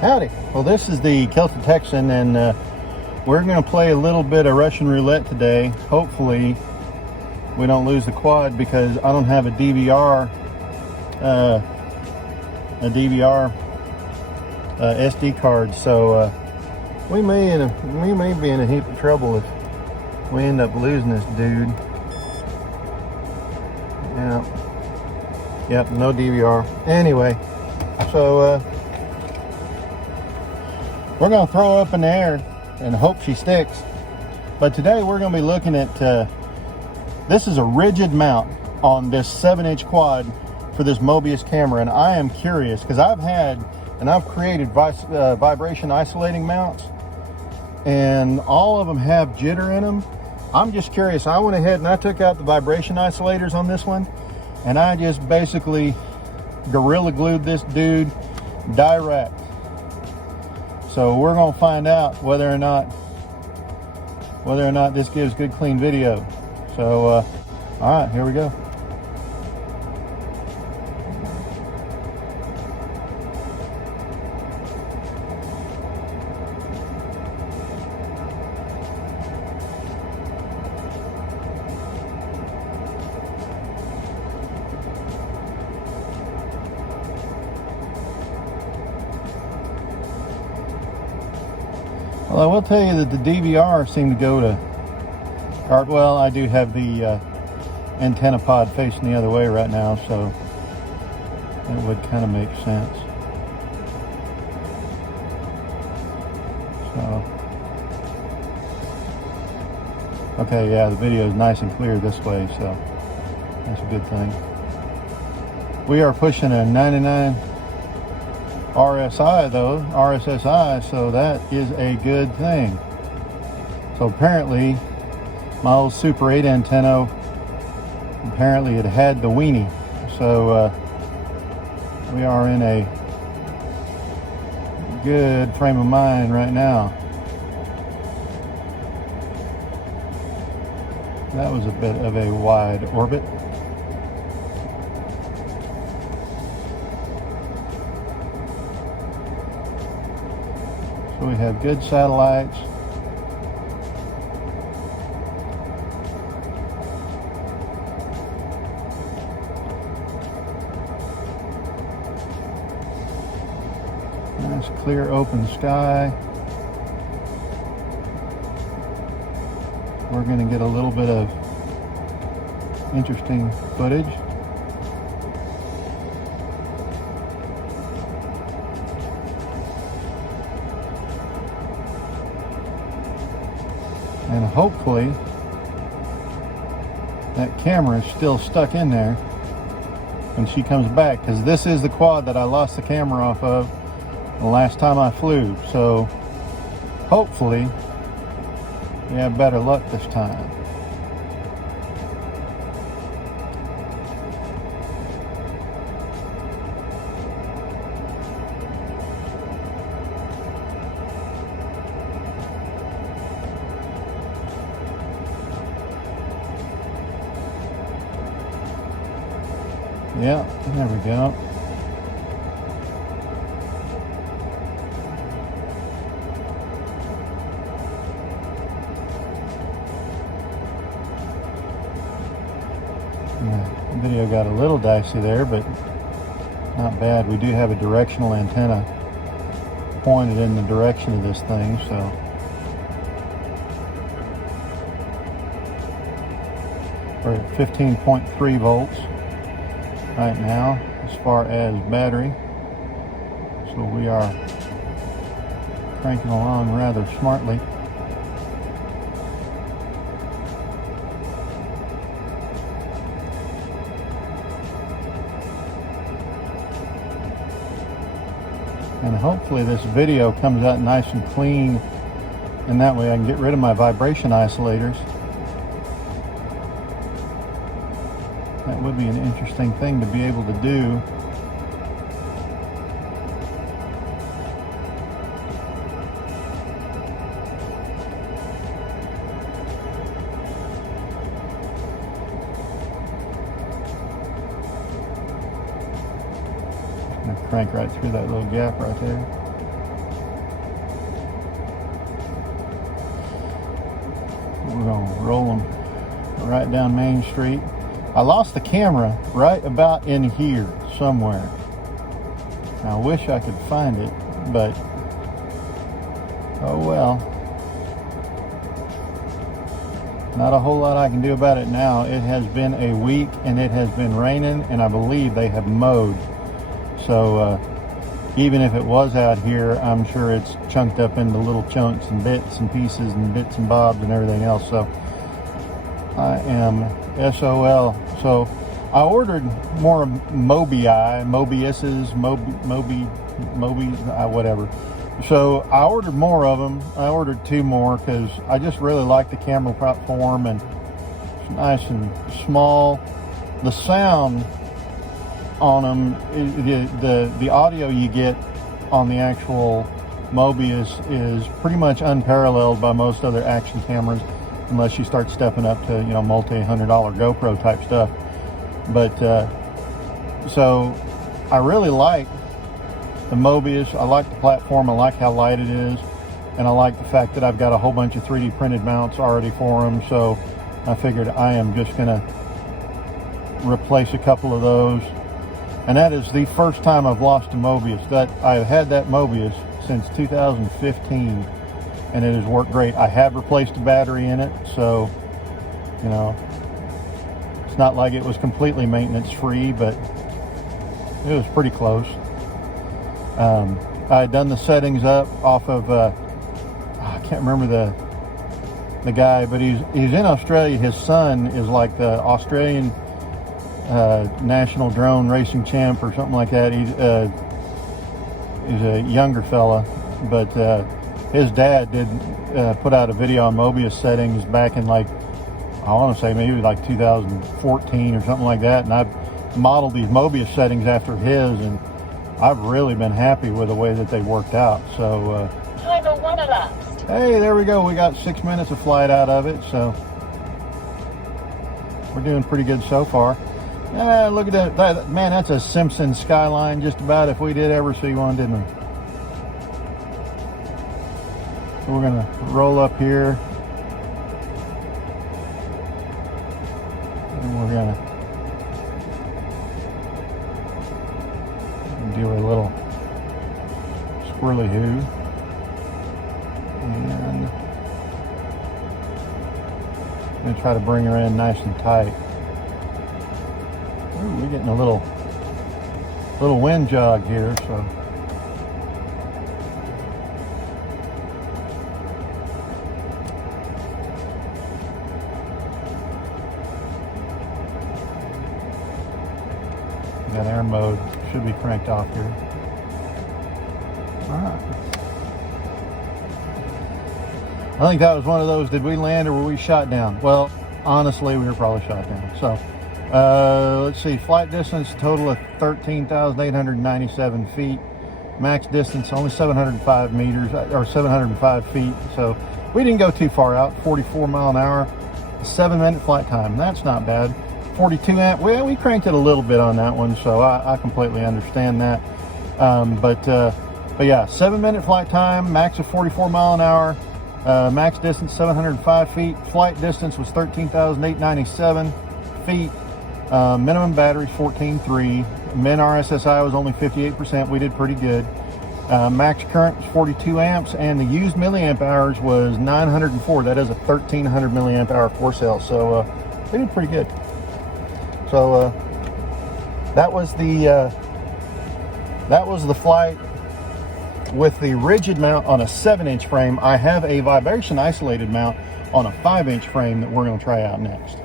Howdy. Well, this is the Celtic Texan, and we're going to play a little bit of Russian roulette today. Hopefully we don't lose the quad because I don't have a DVR SD card, so we may be in a heap of trouble if we end up losing this dude. Yeah. Yep, no DVR. Anyway, so we're going to throw up in the air and hope she sticks. But today we're going to be looking at, this is a rigid mount on this 7-inch quad for this Mobius camera. And I am curious because I've created vibration isolating mounts, and all of them have jitter in them. I'm just curious. I went ahead and I took out the vibration isolators on this one, and I just basically gorilla glued this dude direct. So we're going to find out whether or not this gives good clean video. So all right, here we go. Well, I will tell you that the DVR seemed to go to, well, I do have the antenna pod facing the other way right now, so it would kind of make sense. So, okay, yeah, the video is nice and clear this way, so that's a good thing. We are pushing a 99 RSSI, so that is a good thing. So apparently my old Super 8 antenna, apparently it had the weenie. So we are in a good frame of mind right now. That was a bit of a wide orbit. So we have good satellites. Nice clear open sky. We're going to get a little bit of interesting footage. And hopefully that camera is still stuck in there when she comes back, because this is the quad that I lost the camera off of the last time I flew. So hopefully we have better luck this time. Yeah, there we go. The video got a little dicey there, but not bad. We do have a directional antenna pointed in the direction of this thing, so we're at 15.3 volts right now as far as battery, so we are cranking along rather smartly. And hopefully this video comes out nice and clean, and that way I can get rid of my vibration isolators. That would be an interesting thing to be able to do. I'm gonna crank right through that little gap right there. We're gonna roll them right down Main Street. I lost the camera right about in here somewhere. I wish I could find it, but oh well. Not a whole lot I can do about it now. It has been a week and it has been raining, and I believe they have mowed. So even if it was out here, I'm sure it's chunked up into little chunks and bits and pieces and bits and bobs and everything else. So I am SOL. So I ordered more Mobiuses, whatever. So I ordered more of them. I ordered 2 more because I just really like the camera platform, and it's nice and small. The sound on them, the audio you get on the actual Mobius is pretty much unparalleled by most other action cameras, unless you start stepping up to, you know, multi-$100 GoPro type stuff. But so I really like the Mobius. I like the platform. I like how light it is, and I like the fact that I've got a whole bunch of 3D printed mounts already for them. So I figured I am just gonna replace a couple of those, and that is the first time I've lost a Mobius. That I've had that Mobius since 2015, and it has worked great. I have replaced a battery in it, so you know, it's not like it was completely maintenance free, but it was pretty close. I had done the settings up off of I can't remember the guy, but he's in Australia. His son is like the Australian national drone racing champ or something like that. He's a younger fella, but his dad did put out a video on Mobius settings back in, like, I want to say maybe like 2014 or something like that, and I've modeled these Mobius settings after his, and I've really been happy with the way that they worked out. So hey, there we go. We got 6 minutes of flight out of it, so we're doing pretty good so far. Yeah, look at that. Man, that's a Simpson skyline just about, if we did ever see one, didn't we? So we're gonna roll up here, and we're gonna do a little squirrely hoo, and I'm gonna try to bring her in nice and tight. Ooh, we're getting a little wind jog here, so got air mode. Should be cranked off here. All right. I think that was one of those, did we land or were we shot down? Well, honestly, we were probably shot down. So let's see, flight distance total of 13,897 feet. Max distance only 705 meters, or 705 feet. So we didn't go too far out. 44 mile an hour, 7-minute flight time. That's not bad. 42 amp, well, we cranked it a little bit on that one, so I completely understand that. But yeah, 7-minute flight time, max of 44 mile an hour, max distance 705 feet, flight distance was 13,897 feet, minimum battery 14.3, min RSSI was only 58%, we did pretty good. Max current was 42 amps, and the used milliamp hours was 904. That is a 1300 milliamp hour core cell, so we did pretty good. So that was the flight with the rigid mount on a 7-inch frame. I have a vibration isolated mount on a 5-inch frame that we're going to try out next.